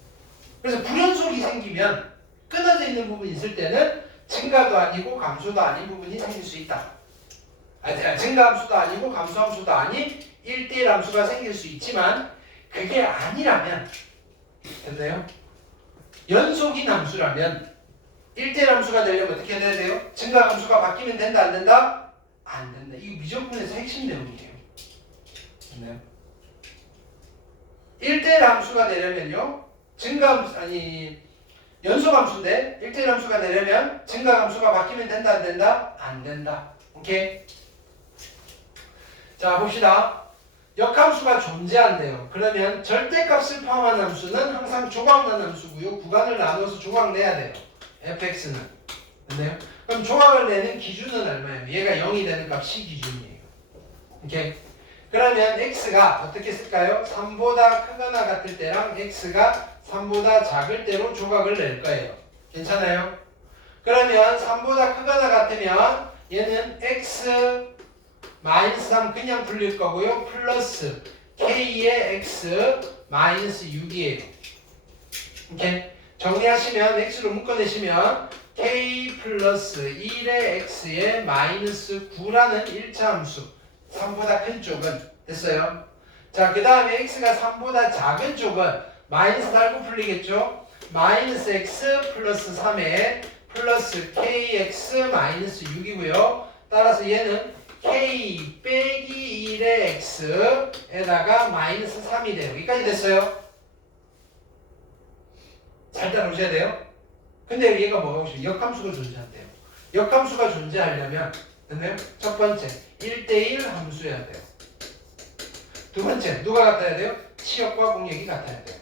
그래서 불연속이 생기면 끊어져 있는 부분이 있을 때는 증가도 아니고 감소도 아닌 부분이 생길 수 있다. 증가함수도 아니고 감소함수도 아닌 1대1 함수가 생길 수 있지만 그게 아니라면 됐나요? 연속인 함수라면 1대1 함수가 되려면 어떻게 돼야 돼요? 증가함수가 바뀌면 된다 안 된다? 안 된다. 이거 미적분에서 핵심 내용이에요. 됐나요? 1대1 함수가 되려면요. 연속함수인데 1대1 함수가 되려면 증가함수가 바뀌면 된다 안 된다? 안 된다. 오케이? 자, 봅시다. 역함수가 존재한대요. 그러면 절대값을 포함한 함수는 항상 조각난 함수고요. 구간을 나눠서 조각 내야 돼요. fx는. 됐나요? 그럼 조각을 내는 기준은 얼마예요? 얘가 0이 되는 값이 기준이에요. 오케이? 그러면 x가 어떻게 쓸까요? 3보다 크거나 같을 때랑 x가 3보다 작을 때로 조각을 낼 거예요. 괜찮아요? 그러면 3보다 크거나 같으면 얘는 x 마이너스 3 그냥 불릴 거고요. 플러스 k의 x 마이너스 6이에요. 오케이? 정리하시면 x로 묶어내시면 k 플러스 1의 x의 마이너스 9라는 1차 함수 3보다 큰 쪽은 됐어요. 자, 그 다음에 x가 3보다 작은 쪽은 마이너스 달고 풀리겠죠. 마이너스 x 플러스 3에 플러스 kx 마이너스 6이고요. 따라서 얘는 k 빼기 1의 x에다가 마이너스 3이 돼요. 여기까지 됐어요. 잘 따라오셔야 돼요. 근데 얘가 뭐가 오시죠? 역함수가 존재한대요. 역함수가 존재하려면 됐나요? 첫 번째 1대1 함수여야 돼요. 두 번째 누가 같아야 돼요? 치역과 공역이 같아야 돼요.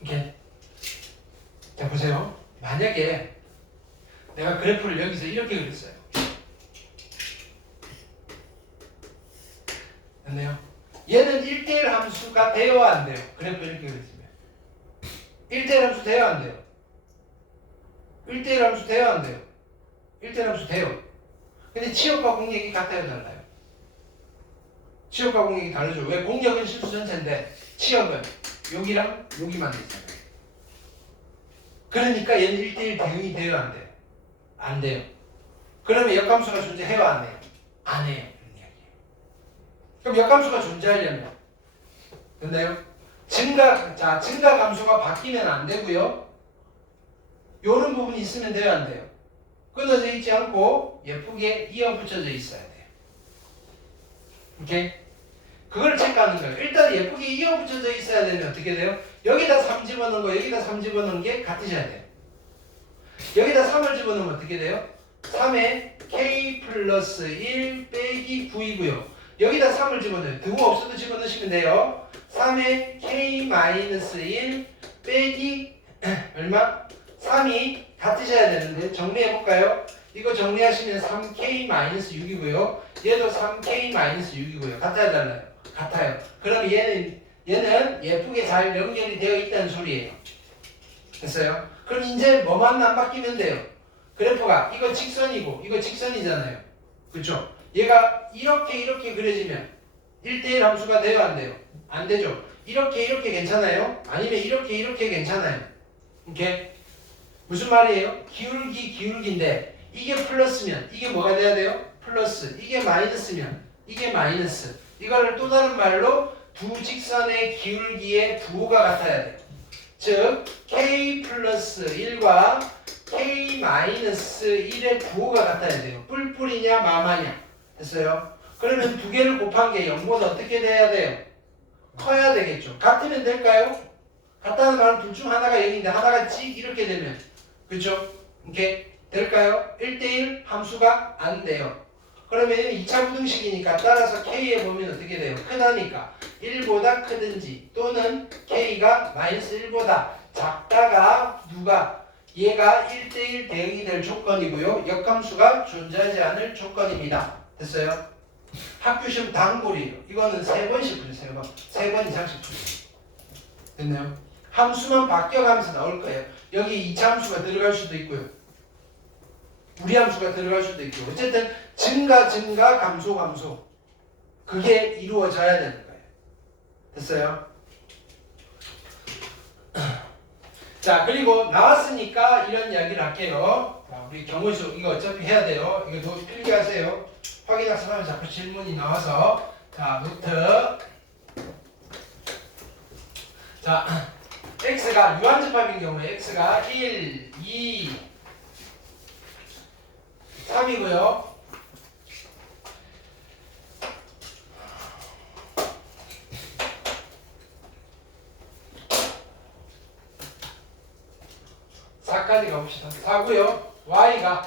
이렇게 자 보세요. 만약에 내가 그래프를 여기서 이렇게 그렸어요. 됐나요? 얘는 1대1 함수가 돼요 안 돼요? 그래프 이렇게 그렸으면 1대1 함수 돼요 안 돼요? 1대1 함수 돼요 안 돼요? 1대1 함수 돼요. 근데 치역과 공역이 같아요 달라요? 치역과 공역이 다르죠. 왜? 공역은 실수 전체인데 치역은 여기랑 여기만 있잖아요. 그러니까 얘는 1대1 대응이 돼요 안 돼요? 안 돼요. 그러면 역함수가 존재해요 안 해요? 안 해요. 그런 이야기예요. 그럼 역함수가 존재하려면 됐나요? 증가 감수가 바뀌면 안 되고요. 요런 부분이 있으면 돼요 안 돼요? 끊어져 있지 않고 예쁘게 이어붙여져 있어야 돼요. 오케이? 그걸 체크하는 거예요. 일단 예쁘게 이어붙여져 있어야 되면 어떻게 돼요? 여기다 3 집어넣은 거 여기다 3 집어넣은 게 같으셔야 돼요. 여기다 3을 집어넣으면 어떻게 돼요? 3에 k 플러스 1 빼기 9이고요. 여기다 3을 집어넣어요. 등호 없어도 집어넣으시면 돼요. 3에 k 마이너스 1 빼기 얼마? 3이 같으셔야 되는데 정리해볼까요? 이거 정리하시면 3k 마이너스 6이고요. 얘도 3k 마이너스 6이고요. 같아요 달라요? 같아요. 그럼 얘는 예쁘게 잘 연결이 되어 있다는 소리예요. 됐어요? 그럼 이제 뭐만 안 바뀌면 돼요. 그래프가 이거 직선이고 이거 직선이잖아요. 그렇죠? 얘가 이렇게 그려지면 1대1 함수가 돼요 안 돼요? 안 되죠. 이렇게 괜찮아요? 아니면 이렇게 괜찮아요? 오케이? 무슨 말이에요? 기울기인데 이게 플러스면 이게 뭐가 돼야 돼요? 플러스. 이게 마이너스면 이게 마이너스. 이거를 또 다른 말로 두 직선의 기울기의 부호가 같아야 돼요. 즉 k 플러스 1과 k 마이너스 1의 부호가 같아야 돼요. 뿔뿔이냐 마마냐. 됐어요? 그러면 두 개를 곱한 게 0보다 어떻게 돼야 돼요? 커야 되겠죠. 같으면 될까요? 같다는 말은 둘 중 하나가 0인데 하나가 찍 이렇게 되면 그렇죠? 오케이? 될까요? 1대1 함수가 안 돼요. 그러면 2차 부등식이니까 따라서 k에 보면 어떻게 돼요? 크다니까 1보다 크든지 또는 k가 마이너스 1보다 작다가 누가 얘가 1대1 대응이 될 조건이고요. 역함수가 존재하지 않을 조건입니다. 됐어요? 학교 시험 단골이에요. 이거는 3번씩 풀어요. 3번 이상씩 풀어요. 됐나요? 함수만 바뀌어가면서 나올 거예요. 여기 2차 함수가 들어갈 수도 있고요. 우리 함수가 들어갈 수도 있고 어쨌든 증가 감소 그게 이루어져야 되는 거예요. 됐어요? 자 그리고 나왔으니까 이런 이야기를 할게요. 자, 우리 경우수 이거 어차피 해야 돼요. 이거 필기하세요. 확인학습하면 자꾸 질문이 나와서 자 노트 자 x가 유한집합인 경우에 x가 1, 2, 3이고요. 까지 가봅시다. 4고요. y가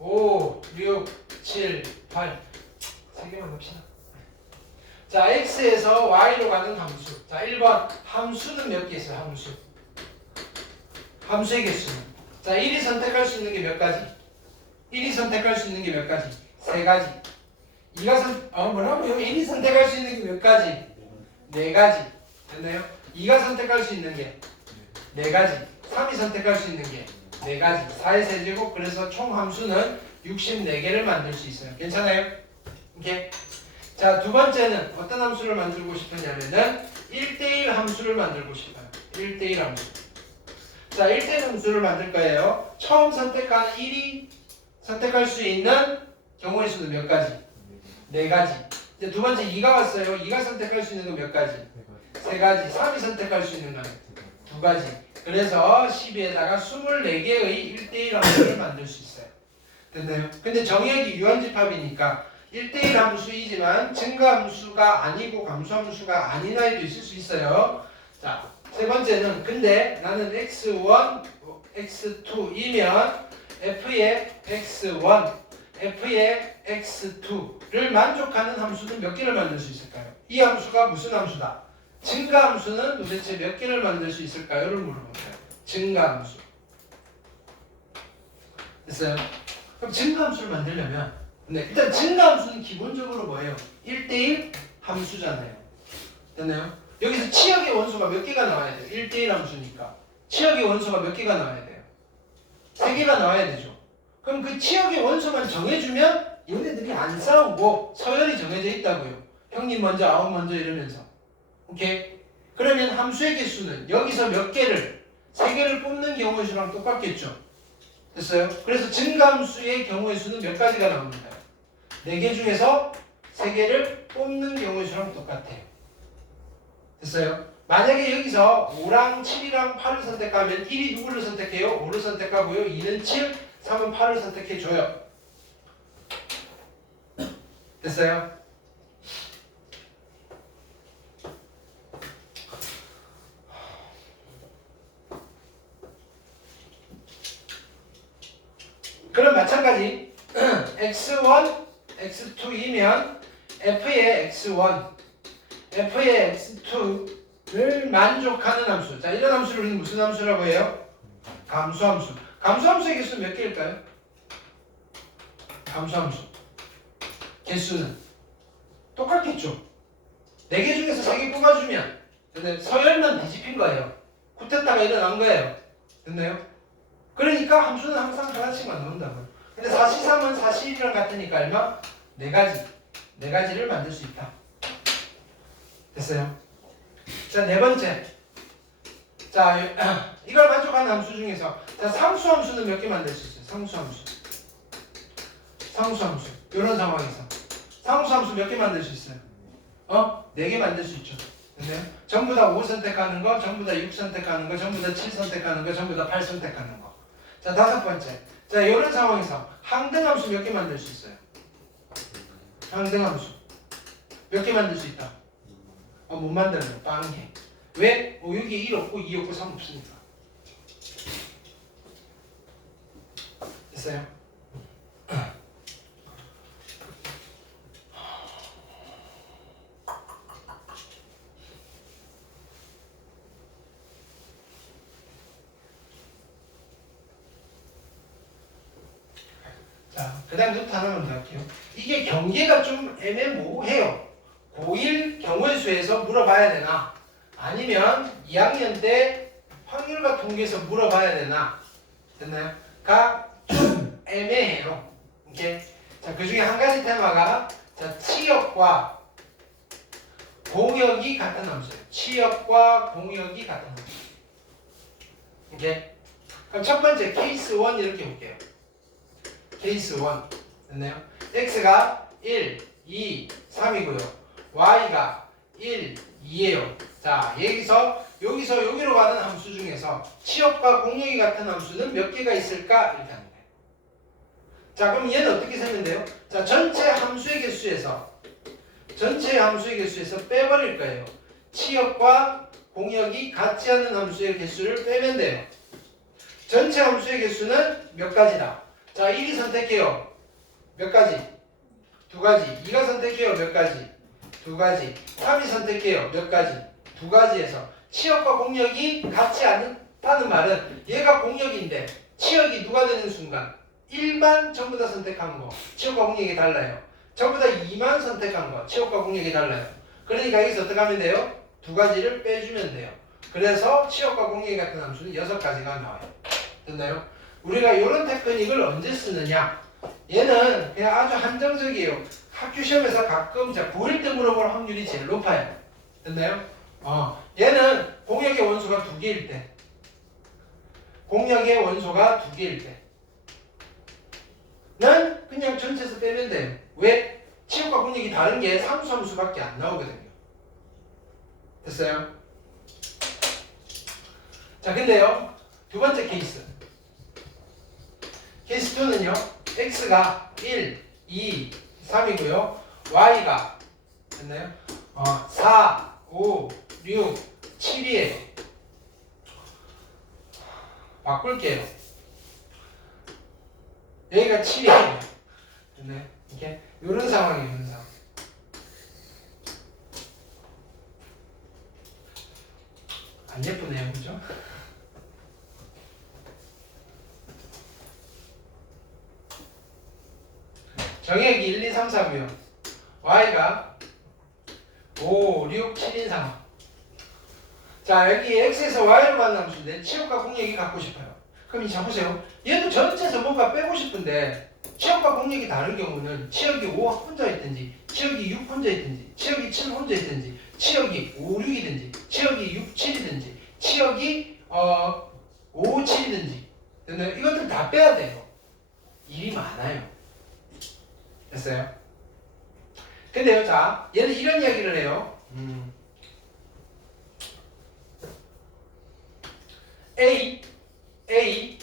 5, 6, 7, 8 3개만 갑시다. 자 x에서 y로 가는 함수. 자 1번 함수는 몇 개 있어요? 함수의 개수는. 자 1이 선택할 수 있는 게 몇 가지? 1이 선택할 수 있는 게 몇 가지? 3가지. 2가 뭐라고요? 1이 선택할 수 있는 게 몇 가지? 4가지. 됐나요? 2가 선택할 수 있는 게 4가지. 3이 선택할 수 있는 게 4가지. 4의 세제곱. 그래서 총 함수는 64개를 만들 수 있어요. 괜찮아요? 오케이. 자, 두 번째는 어떤 함수를 만들고 싶으냐면은 1대1 함수를 만들고 싶어요. 1대1 함수. 자, 1대1 함수를 만들 거예요. 처음 선택한 1이 선택할 수 있는 경우의 수는 몇 가지? 4가지. 이제 두 번째 2가 왔어요. 2가 선택할 수 있는 건 몇 가지? 3가지. 3이 선택할 수 있는 건 2가지. 그래서 12에다가 24개의 1대1 함수를 만들 수 있어요. 됐나요? 근데 정의역이 유한집합이니까 1대1 함수이지만 증가함수가 아니고 감소함수가 아닌 아이도 있을 수 있어요. 자, 세 번째는 근데 나는 x1, x2이면 f의 x1, f의 x2를 만족하는 함수는 몇 개를 만들 수 있을까요? 이 함수가 무슨 함수다? 증가함수는 도대체 몇 개를 만들 수 있을까요?를 물어보는 거예요. 증가함수. 됐어요? 그럼 증가함수를 만들려면 일단 증가함수는 기본적으로 뭐예요? 1대1 함수잖아요. 됐나요? 여기서 치역의 원소가 몇 개가 나와야 돼요? 1대1 함수니까. 치역의 원소가 몇 개가 나와야 돼요? 3개가 나와야 되죠. 그럼 그 치역의 원소만 정해주면 얘네들이 안 싸우고 서열이 정해져 있다고요. 형님 먼저, 아홉 먼저 이러면서. 오케이? 그러면 함수의 개수는 여기서 몇 개를, 3개를 뽑는 경우의 수랑 똑같겠죠. 됐어요? 그래서 증가함수의 경우의 수는 몇 가지가 나옵니다. 4개 중에서 3개를 뽑는 경우의 수랑 똑같아요. 됐어요? 만약에 여기서 5랑 7이랑 8을 선택하면 1이 누구를 선택해요? 5를 선택하고요. 2는 7, 3은 8을 선택해줘요. 됐어요? 그럼 마찬가지 x1, x2이면 f의 x1, f의 x2를 만족하는 함수. 자, 이런 함수를 우리는 무슨 함수라고 해요? 감소함수. 감소함수의 개수는 몇 개일까요? 감소함수. 개수는 똑같겠죠. 4개 중에서 3개 뽑아주면 근데 서열만 뒤집힌 거예요. 굳혔다가 일어난 거예요. 됐나요? 그러니까 함수는 항상 하나씩만 나온다고요. 근데 4C3은 4C1이랑 같으니까 얼마? 4가지. 4가지를 만들 수 있다. 됐어요? 자, 네 번째. 자, 이걸 만족하는 함수 중에서 자, 상수함수는 몇 개 만들 수 있어요? 상수함수. 상수함수. 이런 상황에서. 상수함수 몇 개 만들 수 있어요? 4개 만들 수 있죠. 됐나요? 전부 다 5 선택하는 거, 전부 다 6 선택하는 거, 전부 다 7 선택하는 거, 전부 다 8 선택하는 거. 자, 다섯 번째. 자, 이런 상황에서 항등함수 몇 개 만들 수 있어요? 항등함수. 몇 개 만들 수 있다? 못 만들어요. 빵개. 왜? 여기에 1 없고 2 없고 3 없으니까. 됐어요? 자, 그 다음 노트 하나만 더 할게요. 이게 경계가 좀 애매모호해요. 고1 경우의 수에서 물어봐야 되나? 아니면 2학년 때 확률과 통계에서 물어봐야 되나? 됐나요? 가 좀 애매해요. 오케이? 자, 그 중에 한 가지 테마가 자, 치역과 공역이 같은 함수예요. 치역과 공역이 같은 함수. 오케이? 그럼 첫 번째 케이스 1 이렇게 볼게요. 케이스 1 됐나요? x가 1, 2, 3이고요. y가 1, 2예요. 자, 여기서 여기로 가는 함수 중에서 치역과 공역이 같은 함수는 몇 개가 있을까? 이렇게 합니다. 자, 그럼 얘는 어떻게 세면 돼요? 자, 전체 함수의 개수에서 빼버릴 거예요. 치역과 공역이 같지 않은 함수의 개수를 빼면 돼요. 전체 함수의 개수는 몇 가지다? 자, 1이 선택해요. 몇 가지? 2가지. 2가 선택해요. 몇 가지? 2가지. 3이 선택해요. 몇 가지? 2가지에서 치역과 공역이 같지 않다는 말은 얘가 공역인데 치역이 누가 되는 순간 1만 전부 다 선택한 거 치역과 공역이 달라요. 전부 다 2만 선택한 거 치역과 공역이 달라요. 그러니까 여기서 어떻게 하면 돼요? 2가지를 빼주면 돼요. 그래서 치역과 공역이 같은 함수는 6가지가 나와요. 됐나요? 우리가 이런 테크닉을 언제 쓰느냐? 얘는 그냥 아주 한정적이에요. 학교 시험에서 가끔 고1 때 물어볼 확률이 제일 높아요. 됐나요? 얘는 공역의 원소가 2개일 때. 공역의 원소가 2개일 때. 는 그냥 전체에서 빼면 돼요. 왜? 치역과 공역이 다른 게 함수밖에 안 나오거든요. 됐어요? 자, 근데요. 두 번째 케이스. 케이스 2는요. x가 1, 2, 3이고요. y가 됐나요? 4, 5, 6, 7이에요. 바꿀게요. 여기가 7이에요. 됐나요? 이렇게 이런 상황이에요. 이런 상황. 안 예쁘네요. 그죠? 정의역이 1, 2, 3, 4고요. y가 5, 6, 7인 상황. 자, 여기 x에서 y로 가는 함수인데 치역과 공역이 갖고 싶어요. 그럼 자 보세요. 얘도 전체에서 뭔가 빼고 싶은데 치역과 공역이 다른 경우는 치역이 5 혼자 있든지 치역이 6 혼자 있든지 치역이 7 혼자 있든지 치역이 5, 6이든지 치역이 6, 7이든지 치역이 5, 7이든지 이것들 다 빼야 돼요. 일이 많아요. 됐어요? 근데요, 자, 얘는 이런 이야기를 해요. A,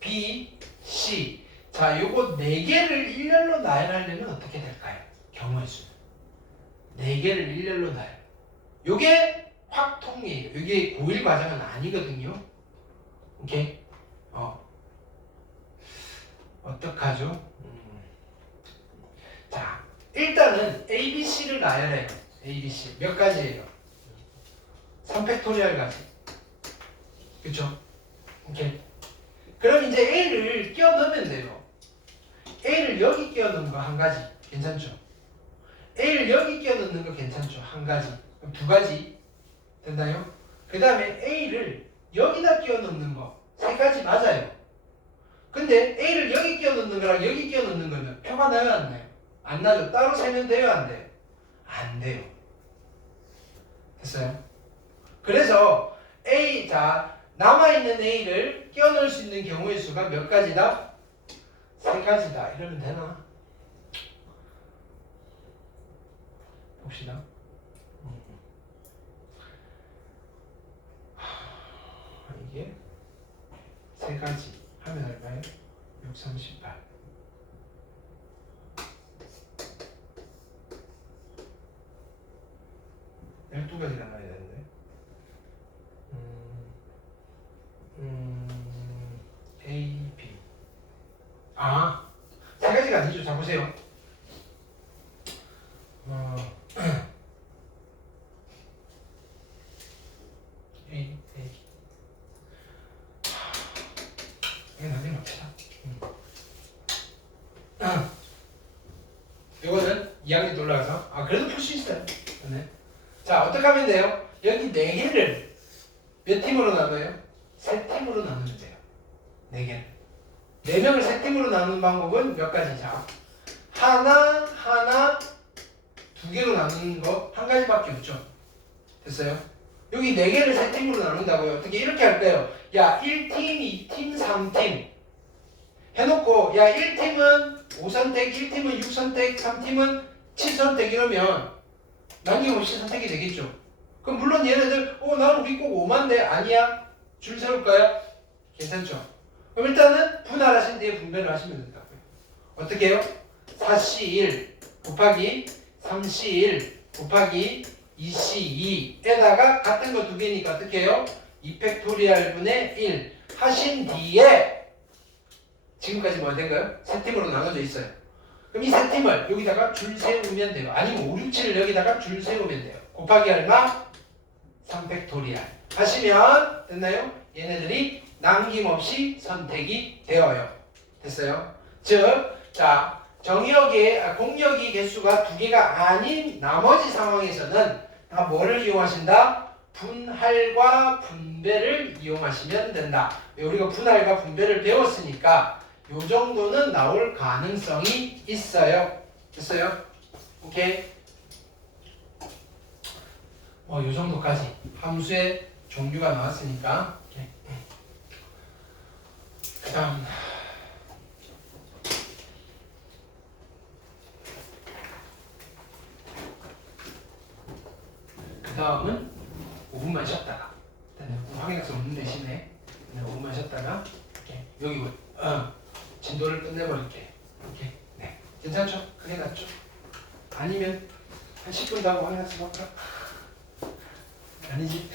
B, C. 자, 요거 4개를 일렬로 나열하려면 어떻게 될까요? 경우의 수는. 4개를 일렬로 나열. 요게 확통이에요. 요게 고1 과정은 아니거든요. 오케이? 어떡하죠? 자, 일단은 A, B, C를 나열해요. A, B, C. 몇 가지예요? 3팩토리얼 가지. 그쵸? 오케이. 그럼 이제 A를 끼워 넣으면 돼요. A를 여기 끼워 넣는 거 한 가지. 괜찮죠? A를 여기 끼워 넣는 거 괜찮죠? 한 가지. 그럼 2가지. 됐나요? 그 다음에 A를 여기다 끼워 넣는 거 3가지 맞아요. 근데 A를 여기 끼워 넣는 거랑 여기 끼워 넣는 거는 표가 나요? 안 나요? 안 나죠. 따로 세면 돼요? 안 돼요? 안 돼요. 됐어요? 그래서 A, 자, 남아있는 A를 끼워 넣을 수 있는 경우의 수가 몇 가지다? 3가지다. 이러면 되나? 봅시다. 이게 3가지 하면 얼마예요? 6, 38. 열두 가지가 나와야 되는데. A, B. 아, 3가지가 아니죠. 자, 보세요. A. 이거 나중에 봅시다. 이거는 2학년 때 올라가서 그래도 풀 수 있어요. 네. 자, 어떻게 하면 돼요? 여기 4개를 팀으로 나눠요? 세 팀으로 나누면 돼요. 4개. 4명을 세 팀으로 나누는 방법은 몇 가지죠? 하나, 2개로 나누는 거 한 가지밖에 없죠. 됐어요? 여기 4개를 세 팀으로 나눈다고요. 어떻게 이렇게 할까요? 야, 1팀, 2팀, 3팀 해놓고 야, 1팀은 5선택, 1팀은 6선택, 3팀은 7선택 이러면 남김없이 선택이 되겠죠. 그럼 물론 얘네들 난 우리 꼭 5만데 아니야? 줄 세울까요? 괜찮죠? 그럼 일단은 분할하신 뒤에 분배를 하시면 된다고요. 어떻게 해요? 4C1 곱하기 3C1 곱하기 2C2에다가 같은 거 2개니까 어떻게 해요? 2팩토리얼 분의 1 하신 뒤에 지금까지 뭐 된가요? 세 팀으로 나눠져 있어요. 그럼 이 세 팀을 여기다가 줄 세우면 돼요. 아니면 5, 6, 7을 여기다가 줄 세우면 돼요. 곱하기 얼마? 3팩토리얼 하시면 됐나요? 얘네들이 남김없이 선택이 되어요. 됐어요? 즉, 자, 공역이 개수가 2개가 아닌 나머지 상황에서는 다 뭐를 이용하신다? 분할과 분배를 이용하시면 된다. 우리가 분할과 분배를 배웠으니까 요 정도는 나올 가능성이 있어요. 됐어요? 오케이? 요 정도까지 함수의 종류가 나왔으니까 그 다음은 5분만 쉬었다가 확인할 수 없는 대신에 5분만 쉬었다가 여기 진도를 끝내버릴게. 오케이. 네. 괜찮죠? 그게 낫죠? 아니면 한 10분 더 하고 확인할 수 없을까? 아니지?